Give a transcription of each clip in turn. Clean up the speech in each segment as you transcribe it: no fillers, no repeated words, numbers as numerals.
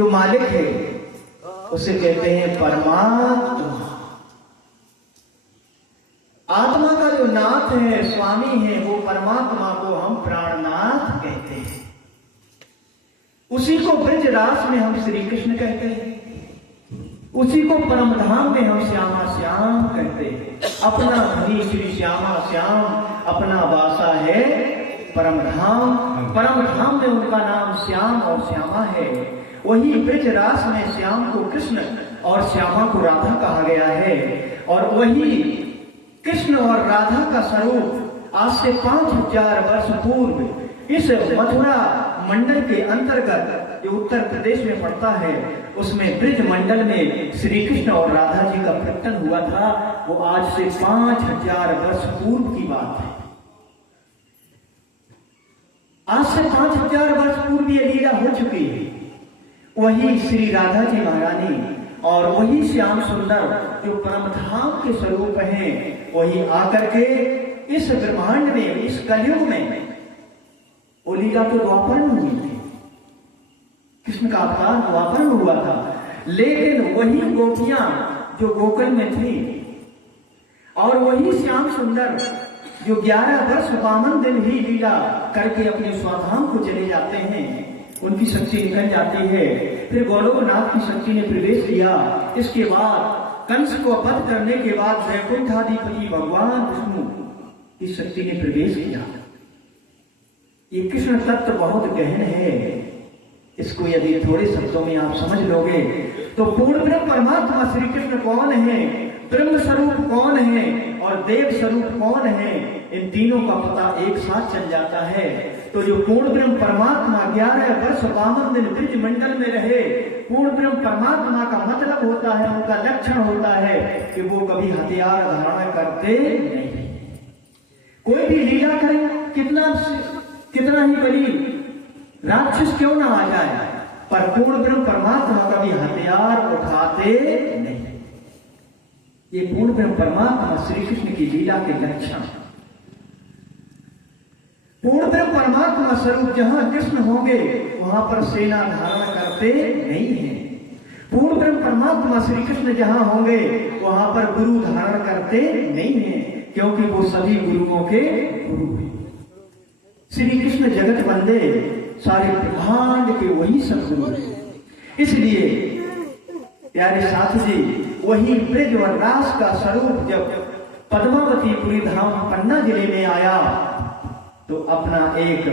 जो मालिक है उसे कहते हैं परमात्मा। आत्मा का जो नाथ है, स्वामी है, वो परमात्मा को हम प्राणनाथ कहते हैं। उसी को ब्रज रास में हम श्री कृष्ण कहते हैं, उसी को परम धाम में हम श्यामा श्याम कहते हैं। अपना धनी श्री श्यामा श्याम, अपना वासा है परम धाम। परम धाम में उनका नाम श्याम और श्यामा है। वही ब्रज रास में श्याम को कृष्ण और श्यामा को राधा कहा गया है। और वही कृष्ण और राधा का स्वरूप आज से 5000 वर्ष पूर्व इस मथुरा मंडल के अंतर्गत जो उत्तर प्रदेश में पड़ता है, उसमें ब्रज मंडल में श्री कृष्ण और राधा जी का प्रकटन हुआ था। वो आज से 5000 वर्ष पूर्व की बात है। आज से 5000 वर्ष पूर्व ये लीला हो चुकी है। वही श्री राधा जी महारानी और वही श्याम सुंदर जो परम धाम के स्वरूप हैं, वही आकर के इस ब्रह्मांड में, इस कलयुग में, वो लीला तो द्वापर में हुई थी। कृष्ण का अवतार द्वापर में हुआ था, लेकिन वही गोपियां जो गोकुल में थी और वही श्याम सुंदर जो 11 वर्ष 52 दिन ही लीला करके अपने स्वधाम को चले जाते हैं, उनकी शक्ति निकल जाती है। फिर गोलोकनाथ की शक्ति ने प्रवेश किया। इसके बाद कंस को वध करने के बाद वैकुंठाधिपति भगवान विष्णु की शक्ति ने प्रवेश किया। ये कृष्ण तत्व बहुत गहन है। इसको यदि थोड़े शब्दों में आप समझ लोगे तो पूर्ण ब्रह्म परमात्मा श्री कृष्ण कौन है, ब्रह्म स्वरूप कौन है और देव स्वरूप कौन है, इन तीनों का पता एक साथ चल जाता है। तो जो पूर्ण ब्रह्म परमात्मा 11 वर्ष 52 दिन ब्रज मंडल में रहे, पूर्ण ब्रह्म परमात्मा का मतलब होता है, उनका लक्षण होता है कि वो कभी हथियार धारण करते नहीं। कोई भी लीला करे, कितना ही बड़ी राक्षस क्यों ना आ जाए, पर पूर्ण ब्रह्म परमात्मा कभी हथियार उठाते नहीं। ये पूर्ण ब्रह्म परमात्मा श्री कृष्ण की लीला के लक्षण। पूर्ण ब्रह्म परमात्मा स्वरूप जहां कृष्ण होंगे वहां पर सेना धारण करते नहीं है। पूर्ण ब्रह्म परमात्मा श्री कृष्ण जहां होंगे वहां पर गुरु धारण करते नहीं है, क्योंकि वो सभी गुरुओं के गुरु हैं। श्री कृष्ण जगत बंदे सारे ब्रह्मांड के वही सदगुरु हैं। इसलिए प्यारे साथ जी, वही ब्रज और रास का स्वरूप जब पद्मावतीपुरी धाम पन्ना जिले में आया तो अपना एक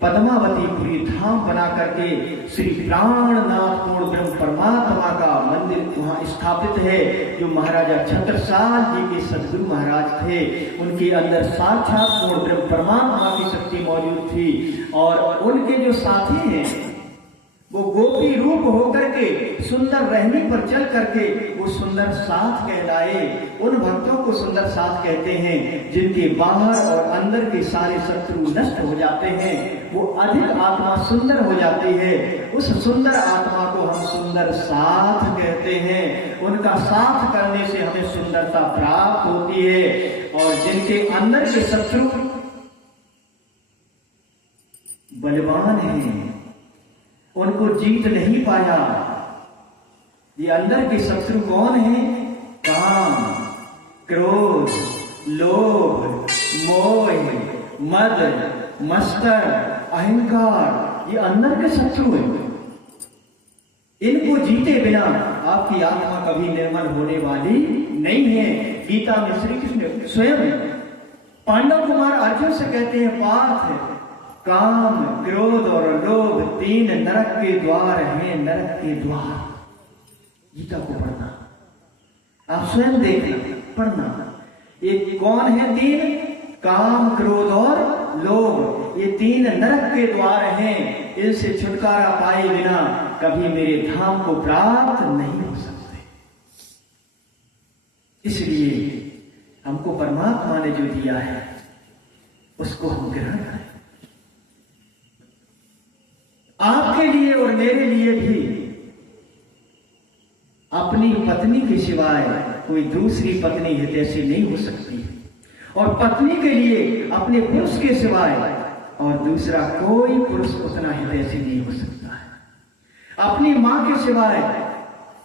पद्मावतीपुरी धाम बना करके श्री प्राणनाथ पूर्ण ब्रह्म परमात्मा का मंदिर वहां स्थापित है, जो महाराजा छत्रसाल जी के सदगुरु महाराज थे। उनके अंदर साक्षात पूर्ण ब्रह्म परमात्मा की शक्ति मौजूद थी और उनके जो साथी हैं वो गोपी रूप होकर के सुंदर रहनी पर चल करके वो सुंदर साथ कहलाए। उन भक्तों को सुंदर साथ कहते हैं जिनके बाहर और अंदर के सारे शत्रु नष्ट हो जाते हैं, वो अधिक आत्मा सुंदर हो जाती है। उस सुंदर आत्मा को हम सुंदर साथ कहते हैं। उनका साथ करने से हमें सुंदरता प्राप्त होती है। और जिनके अंदर के शत्रु बलवान हैं, उनको जीत नहीं पाया। ये अंदर के शत्रु कौन है? काम, क्रोध, लोभ, मोह, मद, मत्सर, अहंकार, ये अंदर के शत्रु हैं। इनको जीते बिना आपकी आत्मा कभी निर्मल होने वाली नहीं है। गीता में श्री कृष्ण स्वयं पांडव कुमार अर्जुन से कहते हैं, पार्थ, काम, क्रोध और लोभ 3 नरक के द्वार हैं, नरक के द्वार। गीता को पढ़ना, आप स्वयं देखना, पढ़ना। ये कौन है 3? काम, क्रोध और लोभ। ये 3 नरक के द्वार हैं। इनसे छुटकारा पाए बिना कभी मेरे धाम को प्राप्त नहीं हो सकते। इसलिए हमको परमात्मा ने जो दिया है उसको हम ग्रहण करें। आपके लिए और मेरे लिए भी अपनी पत्नी के सिवाय कोई दूसरी पत्नी हितैषी नहीं हो सकती, और पत्नी के लिए अपने पुरुष के सिवाय और दूसरा कोई पुरुष उतना हितैषी नहीं हो सकता है। अपनी माँ के सिवाय,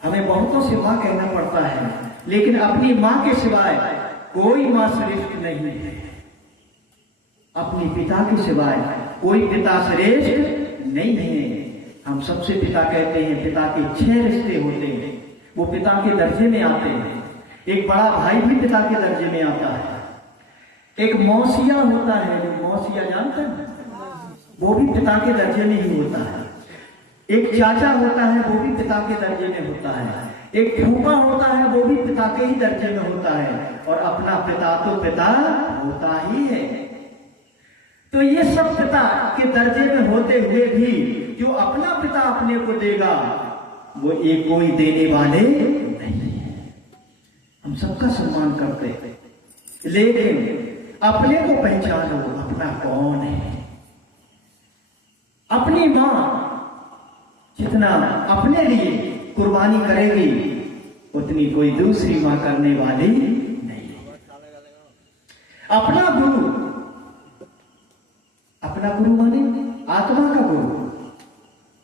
हमें बहुतों से माँ कहना पड़ता है, लेकिन अपनी माँ के सिवाय कोई माँ श्रेष्ठ नहीं है। अपने पिता के सिवाय कोई पिता श्रेष्ठ नहीं है। हम सबसे पिता कहते हैं, पिता के 6 रिश्ते होते हैं, वो पिता के दर्जे में आते हैं। एक बड़ा भाई भी पिता के दर्जे में आता है। एक मौसिया होता है, जो मौसिया जानते हैं, वो भी पिता के दर्जे में ही होता है। एक चाचा होता है, वो भी पिता के दर्जे में होता है। एक फूफा होता है, वो भी पिता के ही दर्जे में होता है। और अपना पिता तो पिता होता ही है। तो ये सब पिता के दर्जे में होते हुए भी जो अपना पिता अपने को देगा, वो एक कोई देने वाले नहीं है। हम सबका सम्मान करते हैं, लेकिन अपने को पहचानो, अपना कौन है। अपनी माँ जितना अपने लिए कुर्बानी करेगी, उतनी कोई दूसरी माँ करने वाली नहीं है। अपना गुरु, अपना गुरु माने आत्मा का गुरु।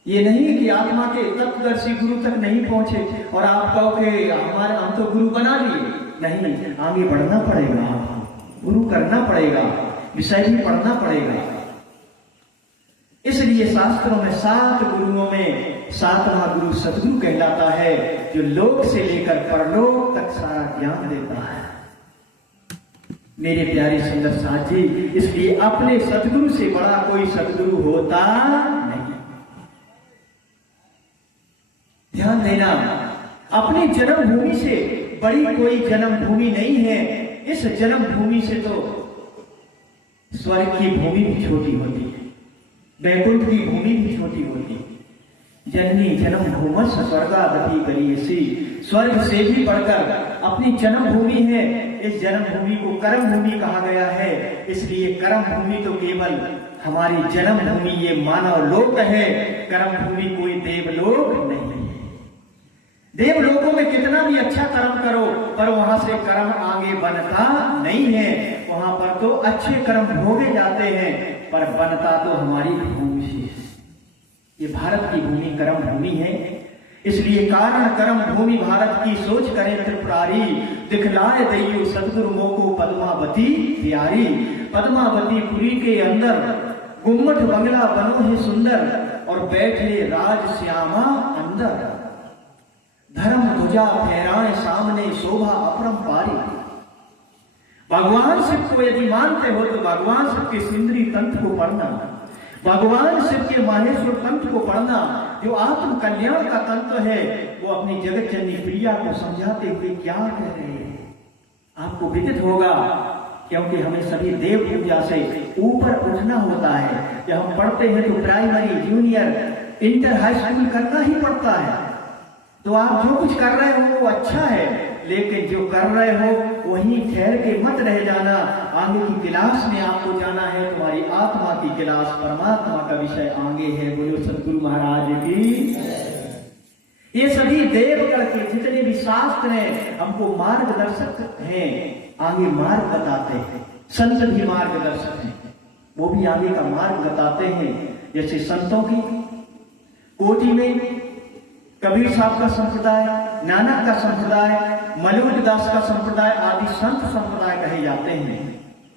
ये नहीं कि आत्मा के तत्वदर्शी गुरु तक नहीं पहुंचे और आप कहोगे हमारे हम तो गुरु बना लिए। नहीं, आगे बढ़ना पड़ेगा, गुरु करना पड़ेगा, विषय भी पढ़ना पड़ेगा। इसलिए शास्त्रों में 7 गुरुओं में 7वां गुरु सतगुरु कहलाता है, जो लोक से लेकर परलोक तक सारा ज्ञान देता है। मेरे प्यारे सुंदर साथ जी, इसलिए अपने सतगुरु से बड़ा कोई सतगुरु होता नहीं। ध्यान देना, अपनी जन्मभूमि से बड़ी कोई जन्मभूमि नहीं है। इस जन्मभूमि से तो स्वर्ग की भूमि भी छोटी होती है, वैकुंठ की भूमि भी छोटी होती है। जननी जन्म भूमस स्वर्गादपि गरीयसी, स्वर्ग से भी बढ़कर अपनी जन्मभूमि है। इस जन्मभूमि को कर्म भूमि कहा गया है। इसलिए कर्म भूमि तो केवल हमारी जन्मभूमि ये मानव लोक है, कर्म भूमि कोई देवलोक नहीं है। देवलोकों में कितना भी अच्छा कर्म करो, पर वहां से कर्म आगे बनता नहीं है। वहां पर तो अच्छे कर्म भोगे जाते हैं, पर बनता तो हमारी भूमि से। ये भारत की भूमि कर्म भूमि है। इसलिए कारण कर्म भूमि भारत की सोच करें त्रिपुरारी, दिखलाए दैयो सतगुरु मोको पद्मावती प्यारी। पद्मावती पुरी के अंदर गुम्मट बंगला बनो है सुंदर, और बैठे राज श्यामा अंदर। धर्म ध्वजा फहराए सामने शोभा अपरंपारी। भगवान शिव को यदि मानते हो तो भगवान शिव के सुंदरी तंत्र को पढ़ना, भगवान शिव के माहेश्वर तंत्र को पढ़ना, जो आत्म कल्याण का तंत्र है। वो अपनी जगत जननी प्रिया को समझाते हुए क्या कह रहे हैं, आपको विदित होगा। क्योंकि हमें सभी देव पूजा से ऊपर उठना होता है। जब हम पढ़ते हैं तो primary, junior, inter, high school करना ही पड़ता है। तो आप जो कुछ कर रहे हो वो अच्छा है, लेकिन जो कर रहे हो वहीं ठहर के मत रह जाना। आगे की क्लास में आपको जाना है, तुम्हारी आत्मा की क्लास, परमात्मा का विषय आगे है। बोलो सतगुरु महाराज की। ये सभी देवगण के जितने भी शास्त्र हैं हमको मार्गदर्शक हैं, आगे मार्ग बताते हैं। संत भी मार्गदर्शक हैं, वो भी आगे का मार्ग बताते हैं। जैसे संतों की कोटि में कबीर साहब का संप्रदाय, नानक का संप्रदाय, मलूक दास का संप्रदाय आदि संत संप्रदाय कहे जाते हैं।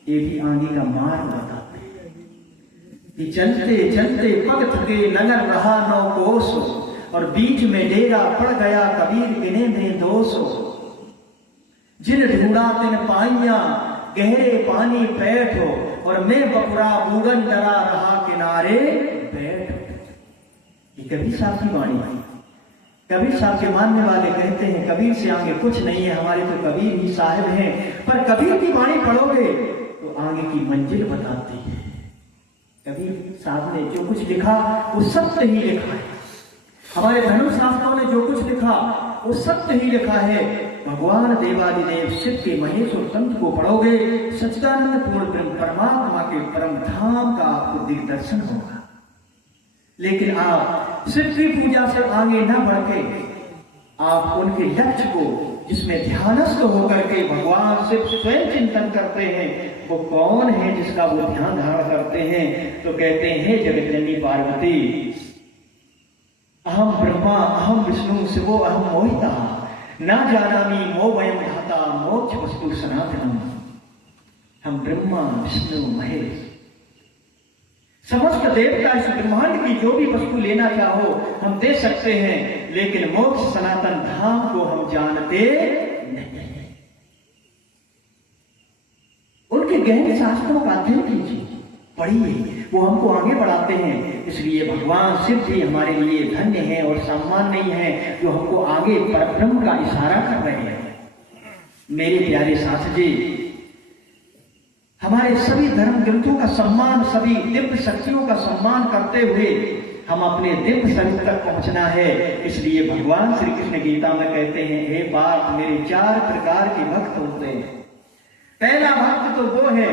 ये भी आगे का मार्ग बताते हैं कि चलते चलते पग थके नगर रहा 9 कोस, और बीच में डेरा पड़ गया कबीर गिने में 200। जिन ढूंढा तिन पाइया गहरे पानी बैठो, और मैं बपुरा बूगन डरा रहा किनारे बैठ। ये कबीर साहब की वाणी है। कबीर साहब के मानने वाले कहते हैं कबीर से आगे कुछ नहीं है, हमारे तो कबीर ही साहिब हैं। पर कबीर की वाणी पढ़ोगे तो आगे की मंजिल बताती है। कबीर साहब ने जो कुछ लिखा वो सत्य ही लिखा है। हमारे धर्म शास्त्रों ने जो कुछ लिखा वो सत्य ही लिखा है। भगवान देवादिदेव शिव के महेश्वर तंत्र को पढ़ोगे, सच्चिदानंद पूर्ण ब्रह्म परमात्मा के परम धाम का आपको दिग्दर्शन होगा। लेकिन आप शिव की पूजा से आगे न बढ़ के आप उनके लक्ष्य को, जिसमें ध्यानस्थ होकर के भगवान शिव स्वयं चिंतन करते हैं, वो कौन है जिसका वो ध्यान धारण करते हैं। तो कहते हैं जगत जननी पार्वती, अहम ब्रह्मा अहम विष्णु शिवो अहम मोहिता न जानामि मो वयम धाता मोक्ष वस्तु सनातनम। हम ब्रह्मा विष्णु महेश समस्त देवता इस ब्रह्मांड की जो भी वस्तु लेना चाहो हम दे सकते हैं, लेकिन मोक्ष सनातन धाम को हम जानते नहीं। उनके गहन शास्त्रों का अध्ययन कीजिए, पढ़िए, वो हमको आगे बढ़ाते हैं। इसलिए भगवान शिव भी हमारे लिए धन्य है और सम्मान नहीं है जो हमको आगे परब्रह्म का इशारा कर रहे हैं। मेरे प्यारे साथ जी, हमारे सभी धर्म ग्रंथों का सम्मान, सभी दिव्य शक्तियों का सम्मान करते हुए हम अपने दिव्य स्वरूप तक पहुंचना है। इसलिए भगवान श्री कृष्ण गीता में कहते हैं, हे पार्थ, मेरे 4 प्रकार के भक्त होते हैं। पहला भक्त तो वो है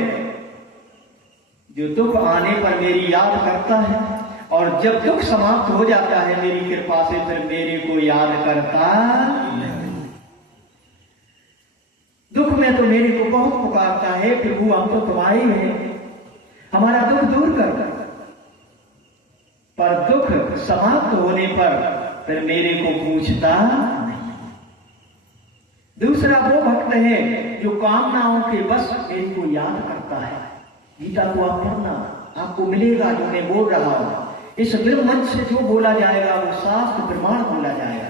जो दुख आने पर मेरी याद करता है और जब दुख समाप्त हो जाता है मेरी कृपा से फिर मेरे को याद करता नहीं। दुख में तो मेरे को बहुत पुकारता है, प्रभु हम तो तुम्हारे हैं, हमारा दुख दूर कर। पर दुख समाप्त होने पर फिर मेरे को पूछता नहीं। दूसरा वो भक्त है जो कामनाओं के बस मेरे को याद करता है। गीता को आप पढ़ना, आपको मिलेगा जो मैं बोल रहा हूं। इस ब्रह्म मंच से जो बोला जाएगा वो शास्त्र प्रमाण बोला जाएगा।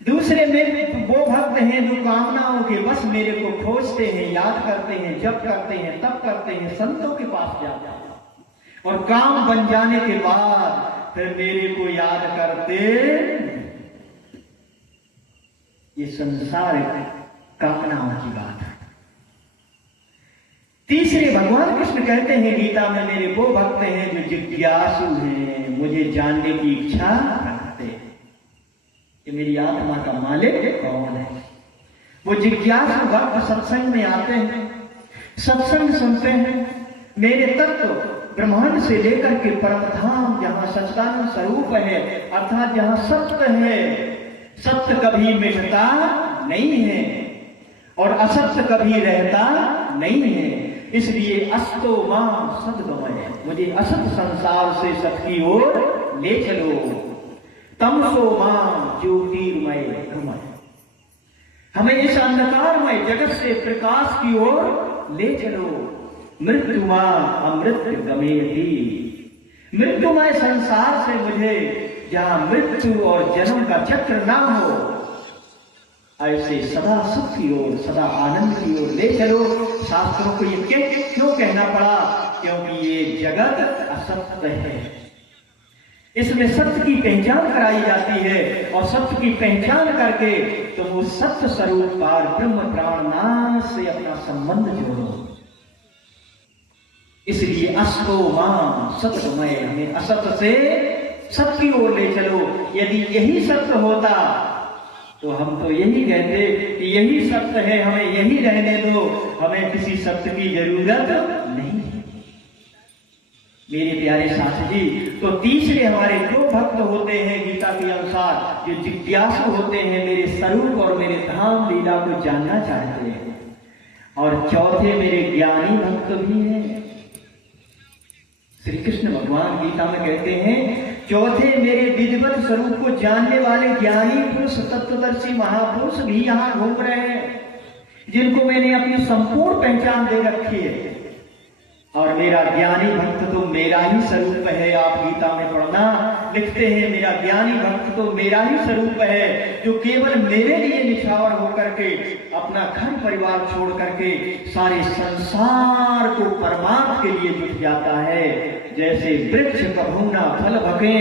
दूसरे में वो भक्त हैं जो कामनाओं के बस मेरे को खोजते हैं, याद करते हैं, जप करते हैं, तप करते हैं, संतों के पास जाते हैं और काम बन जाने के बाद फिर मेरे को याद करते। ये संसार कामनाओं की बात है। तीसरे भगवान कृष्ण कहते हैं गीता में, मेरे वो भक्त हैं जो जिज्ञासु हैं, मुझे जानने की इच्छा रखते हैं कि मेरी आत्मा का मालिक कौन है। वो जिज्ञासु भक्त सत्संग में आते हैं, सत्संग सुनते हैं, मेरे तत्व ब्रह्मांड से लेकर के परम धाम जहां सच्चिदानंद स्वरूप है, अर्थात जहां सत्य है, सत्य कभी मिटता नहीं है और असत्य कभी रहता नहीं है। इसलिए अस्तो मां सद्गमय, मुझे असत संसार से सत्य की ओर ले चलो। तमसो मां ज्योतिर्मय घुमय, हमें इस अंधकारमय जगत से प्रकाश की ओर ले चलो। मृत्यु मां अमृत गमेति, मृत्युमय संसार से मुझे जहां मृत्यु और जन्म का चक्र ना हो, ऐसे सदा सुख की ओर, सदा आनंद की ओर ले चलो। शास्त्रों को ये क्यों कहना पड़ा? क्योंकि ये जगत असत्य है, इसमें सत्य की पहचान कराई जाती है और सत्य की पहचान करके तो वो सत्य स्वरूप पार ब्रह्म प्राणनाथ से अपना संबंध जोड़ो। इसलिए अस्तो मां सत्यमय, हमें असत्य से सत्य की ओर ले चलो। यदि यही सत्य होता तो हम तो यही कहते कि यही सत्य है, हमें यही रहने दो, हमें किसी सत्य की जरूरत नहीं। मेरे प्यारे साथी जी, तो तीसरे हमारे दो भक्त होते हैं गीता के अनुसार जो जिज्ञासु होते हैं, मेरे स्वरूप और मेरे धाम लीला को जानना चाहते हैं। और चौथे मेरे ज्ञानी भक्त भी हैं। श्री कृष्ण भगवान गीता में कहते हैं, चौथे मेरे विधिवत स्वरूप को जानने वाले ज्ञानी पुरुष, तत्वदर्शी महापुरुष भी यहां घूम रहे हैं, जिनको मैंने अपनी संपूर्ण पहचान दे रखी है। और मेरा ज्ञानी भक्त तो मेरा ही स्वरूप है। आप गीता में पढ़ना, लिखते हैं मेरा ज्ञानी भक्त तो मेरा ही स्वरूप है, जो केवल मेरे लिए निछावर होकर के अपना घर परिवार छोड़ करके सारे संसार को परमार्थ के लिए जुट जाता है। जैसे वृक्ष कभू न फल भगे,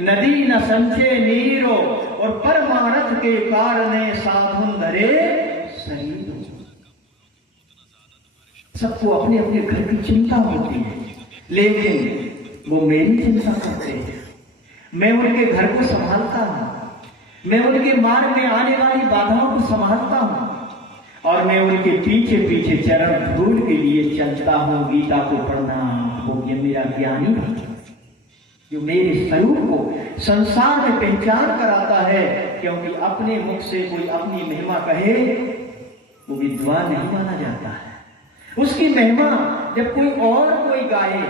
नदी न संचे नीरो, और परमार्थ के कारण साधुन धरे शरीर। सबको अपने अपने घर की चिंता होती है, लेकिन वो मेरी चिंता करते हैं। मैं उनके घर को संभालता हूं, मैं उनके मार्ग में आने वाली बाधाओं को संभालता हूं, और मैं उनके पीछे पीछे चरण धूल के लिए चलता हूं। गीता को पढ़ना हो, ये मेरा ज्ञानी जो मेरे स्वरूप को संसार में पहचान कराता है। क्योंकि अपने मुख से कोई अपनी महिमा कहे वो विद्वान नहीं माना जाता है। उसकी महिमा जब कोई और कोई गाए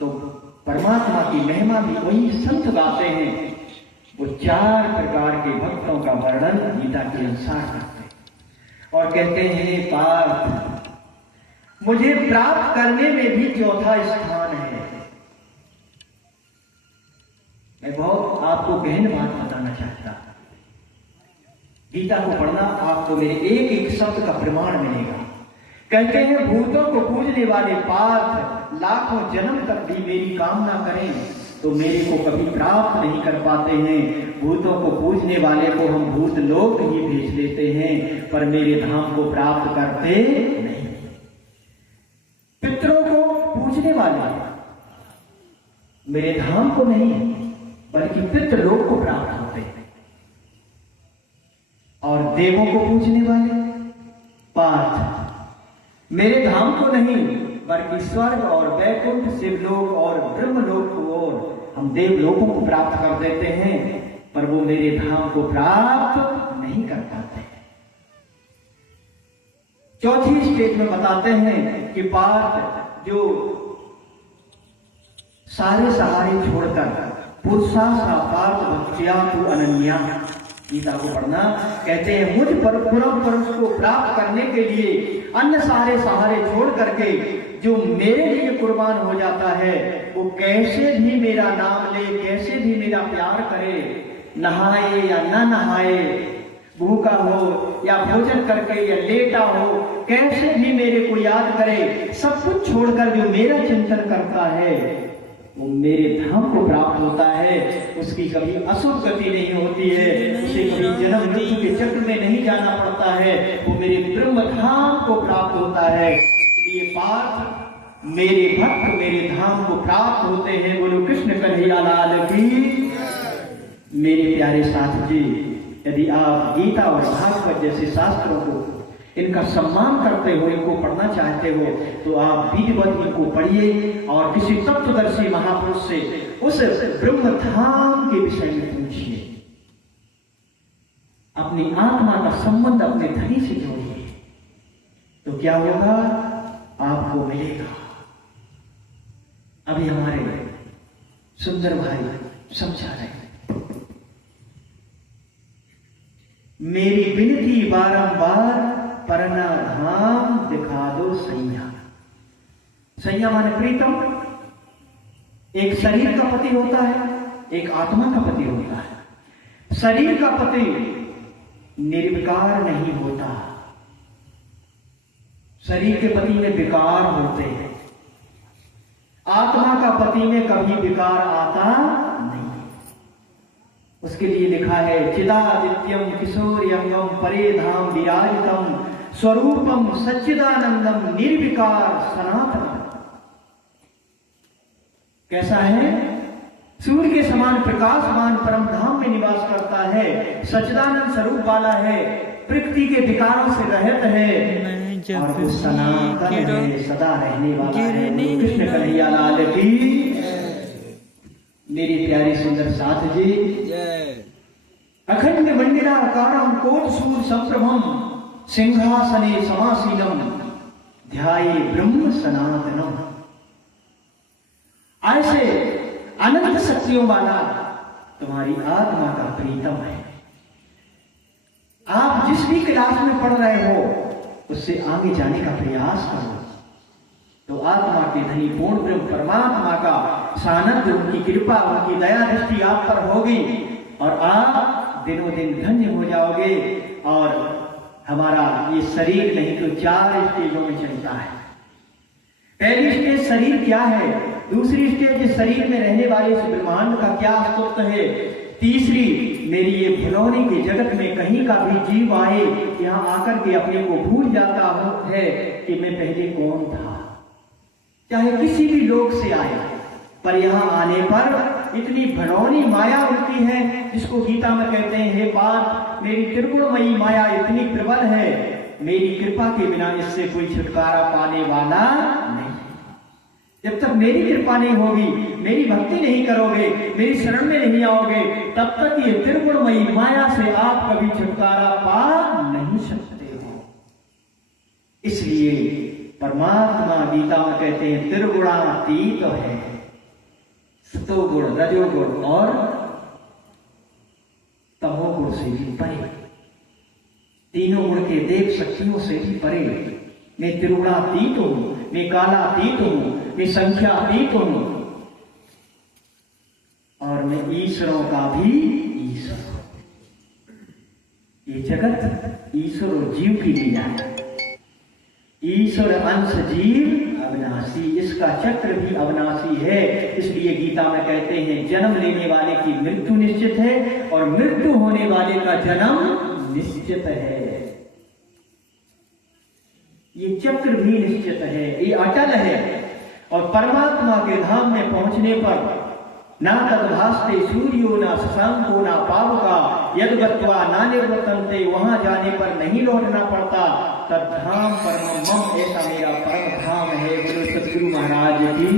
तो परमात्मा की महिमा भी वही संत गाते हैं। 4 प्रकार के भक्तों का वर्णन गीता के अनुसार करते हैं और कहते हैं पार्थ, मुझे प्राप्त करने में भी चौथा स्थान है। मैं बहुत आपको गहन बात बताना चाहता हूं। गीता को पढ़ना आपको मेरे एक एक शब्द का प्रमाण मिलेगा। कहते हैं भूतों को पूजने वाले पार्थ लाखों जन्म तक भी मेरी कामना करें तो मेरे को कभी प्राप्त नहीं कर पाते हैं। भूतों को पूजने वाले को हम भूत लोक ही भेज देते हैं पर मेरे धाम को प्राप्त करते नहीं। पितरों को पूजने वाले मेरे धाम को नहीं बल्कि पितृलोक को प्राप्त होते हैं और देवों को पूजने वाले पार्थ मेरे धाम को नहीं बल्कि स्वर्ग और वैकुंठ शिवलोक और ब्रह्मलोक को और हम देवलोकों को प्राप्त कर देते हैं पर वो मेरे धाम को प्राप्त नहीं कर पाते। चौथी स्टेज में बताते हैं कि पार्थ जो सारे सहारे छोड़कर पुरुषा पार्थ भक्त्या तू अनन्या, गीता को पढ़ना। कहते हैं मुझ पर परम पुरुष को प्राप्त करने के लिए अन्य सारे सहारे छोड़ करके जो मेरे लिए कुर्बान हो जाता है वो कैसे भी मेरा नाम ले, कैसे भी मेरा प्यार करे, नहाए या न नहाए, भूखा हो या भोजन करके या लेटा हो, कैसे भी मेरे को याद करे, सब कुछ छोड़कर जो मेरा चिंतन करता है वो मेरे धाम को प्राप्त होता है। उसकी कभी अशुभ गति नहीं होती है, उसे कभी जन्म मृत्यु के चक्र में नहीं जाना पड़ता है, वो मेरे ब्रह्म धाम को प्राप्त होता है। इसलिए पार्थ मेरे भक्त मेरे धाम को प्राप्त होते हैं। बोलो कृष्ण कन्हैया लाल की। मेरे प्यारे साथ जी, यदि आप गीता और भागवत जैसे शास्त्रों को इनका सम्मान करते हो, इनको पढ़ना चाहते हो तो आप विधिवत इनको पढ़िए और किसी तत्वदर्शी महापुरुष से उस ब्रह्म धाम के विषय में पूछिए। अपनी आत्मा का संबंध अपने धनी से जोड़िए तो क्या होगा, आपको मिलेगा। अभी हमारे सुंदर भाई समझा रहे, मेरी विनती बारंबार परना धाम दिखा दो सैया। सैया माने प्रीतम। एक शरीर का पति होता है, एक आत्मा का पति होता है। शरीर का पति निर्विकार नहीं होता, शरीर के पति में विकार होते हैं। आत्मा का पति में कभी विकार आता नहीं। उसके लिए लिखा है चिदादित्यम किशोर्यंगम परे धाम विराजितम स्वरूपम सच्चिदानंदम निर्विकार सनातन। कैसा है, सूर्य के समान प्रकाशमान परम धाम में निवास करता है, सच्चिदानंद स्वरूप वाला है, प्रकृति के विकारों से रहित है और वो सनातन है, सदा रहने वाला है। कृष्ण कन्हैया लाल की। मेरी प्यारी सुंदर साथ जी, अखंड मंडिलाकारं कोटसूर संप्रभम सिंहासने समासीनम ध्याये ब्रह्म सनातनम। ऐसे अनंत शक्तियों वाला तुम्हारी आत्मा का प्रीतम है। आप जिस भी क्लास में पढ़ रहे हो उससे आगे जाने का प्रयास करो तो आत्मा के धनी पूर्ण ब्रह्म परमात्मा का सानिध्य, उनकी कृपा, उनकी दया दृष्टि आप पर होगी और आप दिनों दिन धन्य हो जाओगे। और हमारा ये शरीर नहीं तो 4 स्टेजों में चलता है। पहली स्टेज शरीर क्या है, दूसरी स्टेज शरीर में रहने वाले इस ब्रह्मांड का क्या अस्तित्व है, तीसरी मेरी ये भुलौने के जगत में कहीं का भी जीव आए यहाँ आकर के अपने को भूल जाता है कि मैं पहले कौन था। चाहे किसी भी लोक से आए पर यहाँ आने पर इतनी भरौनी माया होती है जिसको गीता में कहते हैं हे पार्थ मेरी त्रिगुणमयी माया इतनी प्रबल है, मेरी कृपा के बिना इससे कोई छुटकारा पाने वाला नहीं। जब तक मेरी कृपा नहीं होगी, मेरी भक्ति नहीं करोगे, मेरी शरण में नहीं आओगे, तब तक ये त्रिगुणमयी माया से आप कभी छुटकारा पा नहीं सकते हो। इसलिए परमात्मा गीता में कहते हैं त्रिगुणातीत है, सतोगुण रजोगुण और गुणों से भी परे, तीनों गुण के देव शक्तियों से भी परे। मैं त्रिगुणातीत हूं, मैं कालातीत हूं, मैं संख्यातीत हूं, और मैं ईश्वरों का भी ईश्वर हूं। ये जगत ईश्वर और जीव की लीला है। ईश्वर अंश जीव अविनाशी, इसका चक्र भी अविनाशी है। इसलिए गीता में कहते हैं जन्म लेने वाले की मृत्यु निश्चित है और मृत्यु होने वाले का जन्म निश्चित है। ये चक्र भी निश्चित है, ये अटल है। और परमात्मा के धाम में पहुंचने पर ना तद्भास्ते सूर्यो ना शशांको ना पावका यद गत्वा ना निर्वर्तन्ते, वहां जाने पर नहीं लौटना पड़ता। तद्धाम परमं मम, ऐसा मेरा परम धाम है। बोलो सद्गुरु महाराज की।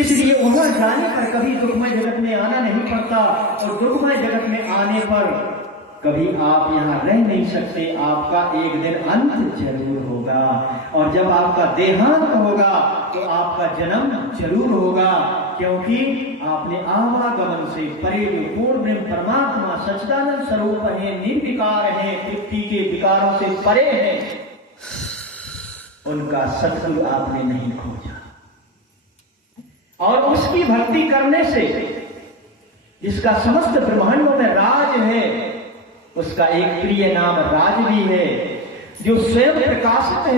इसलिए वहां जाने पर कभी दुखमय जगत में आना नहीं पड़ता, और दुखमय जगत में आने पर कभी आप यहाँ रह नहीं सकते। आपका एक दिन अंत जरूर होगा, और जब आपका देहांत होगा तो आपका जन्म जरूर होगा, क्योंकि आपने आवागमन से परे जो पूर्ण ब्रह्म परमात्मा सच्चिदानंद स्वरूप है, निर्विकार है, तृप्ति के विकारों से परे है, उनका सद्गुरु आपने नहीं खोजा। और उसकी भक्ति करने से जिसका समस्त ब्रह्मांडों में राज है, उसका एक प्रिय नाम राज भी है, जो स्वयं प्रकाशित है।